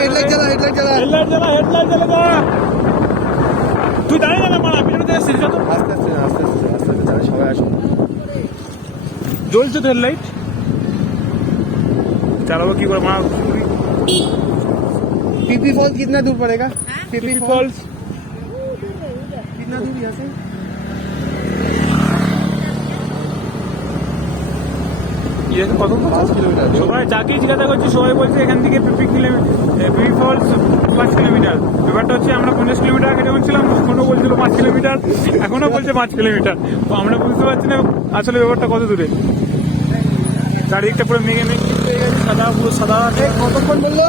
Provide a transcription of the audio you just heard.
headlight জ্বালা তুই দাঁড়িয়ে না মারা পিছনে থেকে এসেছিস তো আস্তে চালা সবাই আসুন জ্বলছে তো হেডলাইট চালাবো কি করে মারা पीपी फॉल्स कितना दूर पड़ेगा पीपी फॉल्स कितना दूर यहाँ से কত 5 किलोमीटर সবাই যাকেই জিজ্ঞাসা করছি সবাই বলছে এখান থেকে পিপি ফলস 5 কিলোমিটার ব্যাপারটা হচ্ছে আমরা 50 কিলোমিটার আগে যখন ছিলাম তখনও বলছিল 5 কিলোমিটার এখনো বলছে 5 কিলোমিটার তো আমরা বুঝতে পারছি না আসলে ব্যাপারটা কত দূরে চারিদিকটা পুরো মেঘে হয়ে গেছে সাদা পুরো সাদা কতক্ষণ বললো